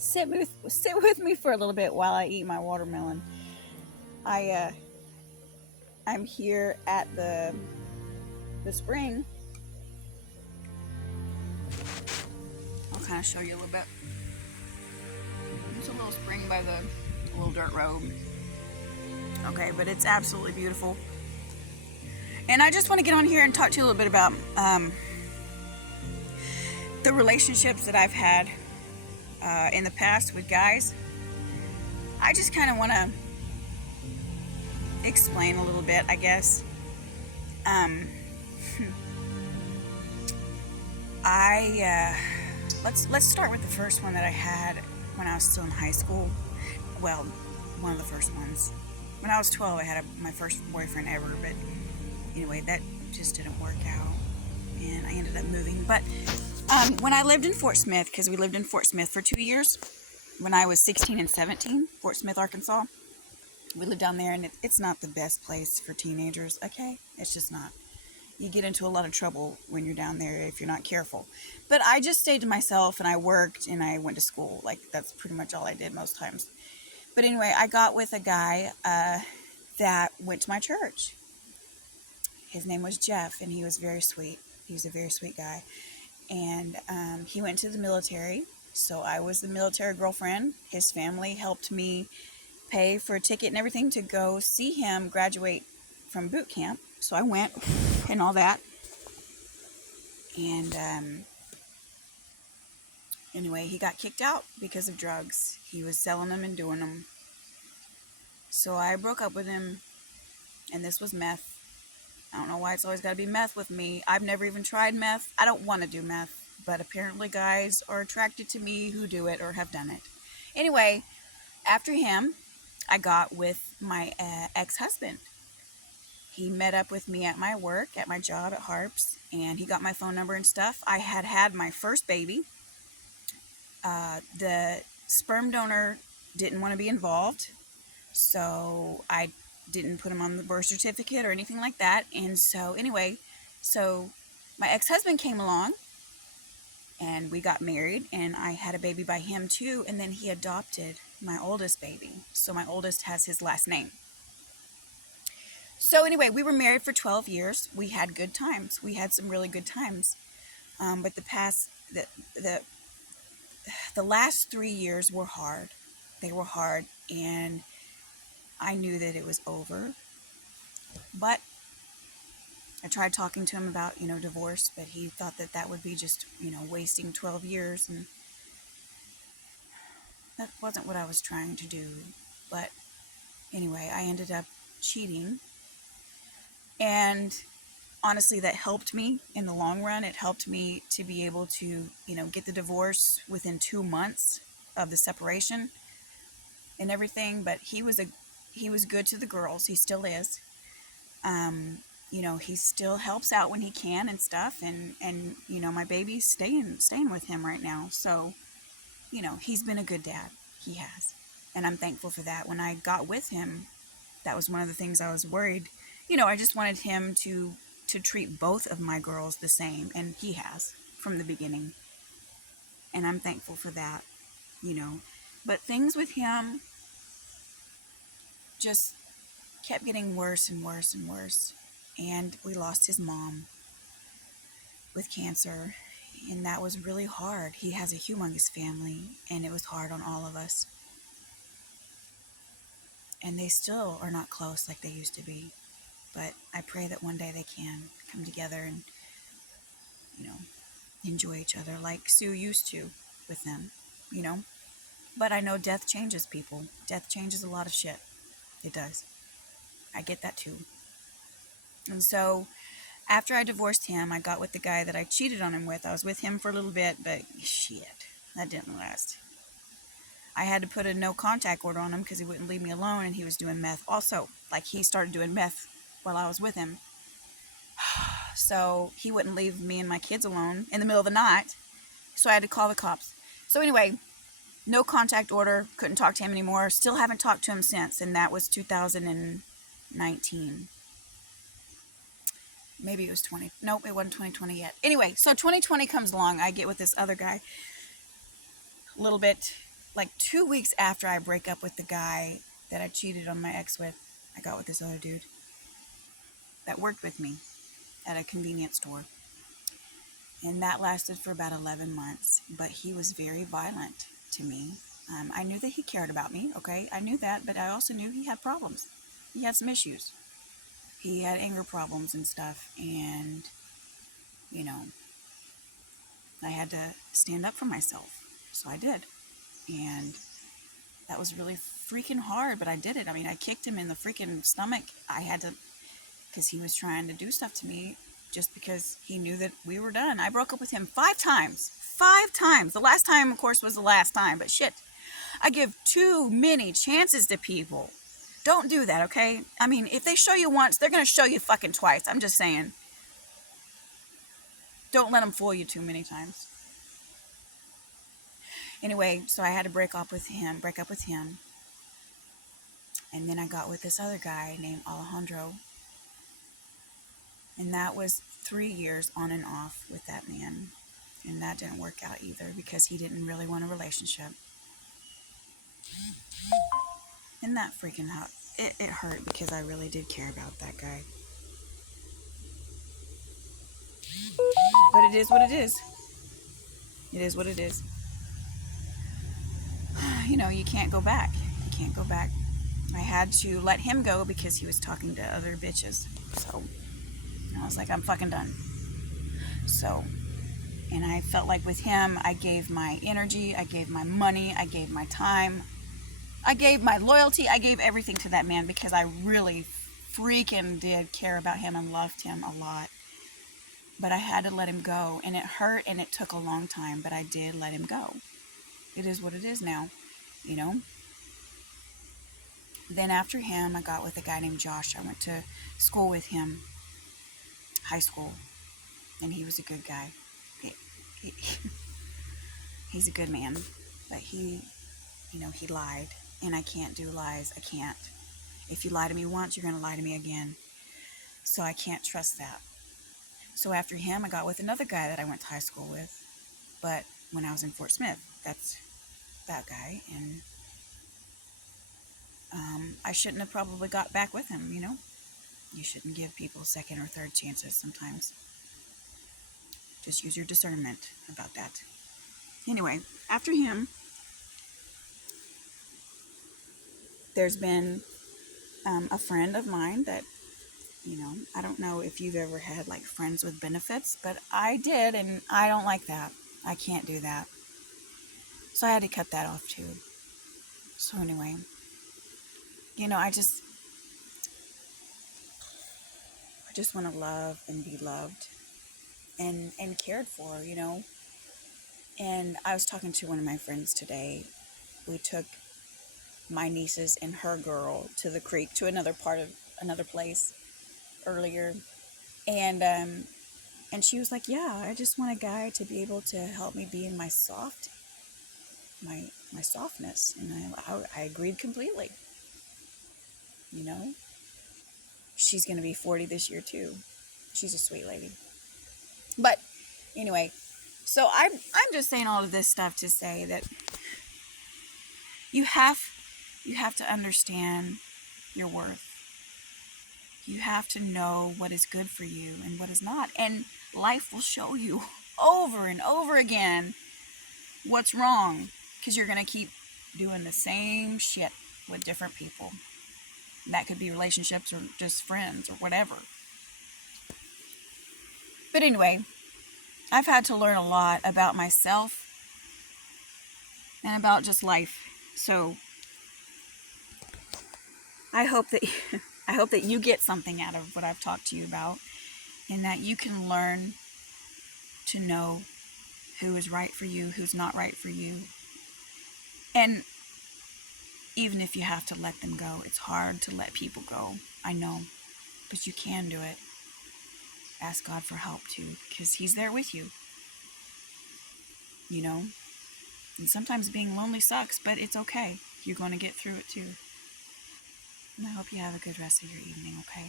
sit with me for a little bit while I eat my watermelon. I'm here at the spring. I'll kind of show you a little bit. There's a little spring by the little dirt road. Okay, but it's absolutely beautiful. And I just want to get on here and talk to you a little bit about the relationships that I've had in the past with guys. I just kind of want to explain a little bit, I guess. Let's start with the first one that I had when I was still in high school. Well, one of the first ones. When I was 12, I had my first boyfriend ever, but anyway, that just didn't work out, and I ended up moving. But when I lived in Fort Smith, because we lived in Fort Smith for 2 years, when I was 16 and 17, Fort Smith, Arkansas, we lived down there, and it's not the best place for teenagers, okay? It's just not. You get into a lot of trouble when you're down there if you're not careful. But I just stayed to myself, and I worked, and I went to school. Like, that's pretty much all I did most times. But anyway, I got with a guy that went to my church. His name was Jeff, and he was very sweet. He was a very sweet guy. And he went to the military, so I was the military girlfriend. His family helped me pay for a ticket and everything to go see him graduate from boot camp. So I went and all that. And anyway, he got kicked out because of drugs. He was selling them and doing them. So I broke up with him, and this was meth. I don't know why it's always got to be meth with me. I've never even tried meth. I don't want to do meth, but apparently guys are attracted to me who do it or have done it. Anyway, after him, I got with my ex-husband. He met up with me at my work, at my job at Harps, and he got my phone number and stuff. I had my first baby. The sperm donor didn't want to be involved, so I didn't put him on the birth certificate or anything like that. And so anyway, so my ex-husband came along, and we got married, and I had a baby by him too, and then he adopted my oldest baby. So my oldest has his last name. So anyway, we were married for 12 years. We had good times. We had some really good times. But the last 3 years were hard. They were hard, and I knew that it was over. But I tried talking to him about, divorce, but he thought that would be just, wasting 12 years, and that wasn't what I was trying to do. But anyway, I ended up cheating, and honestly, that helped me in the long run. It helped me to be able to, get the divorce within 2 months of the separation and everything. But he was good to the girls. He still is. He still helps out when he can and stuff. And my baby's staying with him right now. So, he's been a good dad. He has. And I'm thankful for that. When I got with him, that was one of the things I was worried. I just wanted him to treat both of my girls the same. And he has from the beginning. And I'm thankful for that, But things with him just kept getting worse and worse and worse. And we lost his mom with cancer, and that was really hard. He has a humongous family, and it was hard on all of us. And they still are not close like they used to be. But I pray that one day they can come together and, enjoy each other like Sue used to with them, But I know death changes people. Death changes a lot of shit. It does. I get that too. And so after I divorced him, I got with the guy that I cheated on him with. I was with him for a little bit, but shit, that didn't last. I had to put a no contact order on him because he wouldn't leave me alone, and he was doing meth also. Like, he started doing meth while I was with him. So he wouldn't leave me and my kids alone in the middle of the night. So I had to call the cops. So anyway, no contact order, couldn't talk to him anymore. Still haven't talked to him since, and that was 2019. Maybe it was 20. Nope, it wasn't 2020 yet. Anyway, so 2020 comes along. I get with this other guy. A little bit like 2 weeks after I break up with the guy that I cheated on my ex with, I got with this other dude that worked with me at a convenience store. And that lasted for about 11 months. But he was very violent to me. I knew that he cared about me, okay? I knew that, but I also knew he had problems. He had some issues. He had anger problems and stuff. And, you know, I had to stand up for myself. So I did. And that was really freaking hard, but I did it. I mean, I kicked him in the freaking stomach. I had to, because he was trying to do stuff to me just because he knew that we were done. I broke up with him 5 times. 5 times. The last time, of course, was the last time, but shit. I give too many chances to people. Don't do that, okay? I mean, if they show you once, they're going to show you fucking twice. I'm just saying. Don't let them fool you too many times. Anyway, so I had to break up with him. And then I got with this other guy named Alejandro. And that was 3 years on and off with that man. And that didn't work out either because he didn't really want a relationship. And that freaking hurt. It hurt because I really did care about that guy. But it is what it is. It is what it is. You know, you can't go back. You can't go back. I had to let him go because he was talking to other bitches. So I was like, I'm fucking done. So, and I felt like with him, I gave my energy, I gave my money, I gave my time, I gave my loyalty, I gave everything to that man because I really freaking did care about him and loved him a lot. But I had to let him go, and it hurt, and it took a long time, but I did let him go. It is what it is now, you know? Then after him, I got with a guy named Josh. I went to school with him, high school, and he was a good guy. He's a good man, but he lied, and I can't do lies. I can't. If you lie to me once, you're going to lie to me again. So I can't trust that. So after him, I got with another guy that I went to high school with, but when I was in Fort Smith, that's that guy, and I shouldn't have probably got back with him, you know? You shouldn't give people second or third chances sometimes. Just use your discernment about that. Anyway, after him, there's been a friend of mine that, you know, I don't know if you've ever had like friends with benefits, but I did, and I don't like that. I can't do that. So I had to cut that off too. So anyway, you know, I just want to love and be loved and cared for, you know. And I was talking to one of my friends today. We took my nieces and her girl to the creek, to another place earlier, and she was like, yeah, I just want a guy to be able to help me be in my softness. And I agreed completely. You know, she's going to be 40 this year too. She's a sweet lady. But anyway, so I'm just saying all of this stuff to say that you have to understand your worth. You have to know what is good for you and what is not. And life will show you over and over again what's wrong, because you're going to keep doing the same shit with different people. That could be relationships or just friends or whatever. But anyway, I've had to learn a lot about myself and about just life. So I hope that you get something out of what I've talked to you about, and that you can learn to know who is right for you, who's not right for you. And even if you have to let them go, it's hard to let people go. I know, but you can do it. Ask God for help too, because He's there with you. You know? And sometimes being lonely sucks, but it's okay. You're going to get through it too. And I hope you have a good rest of your evening, okay?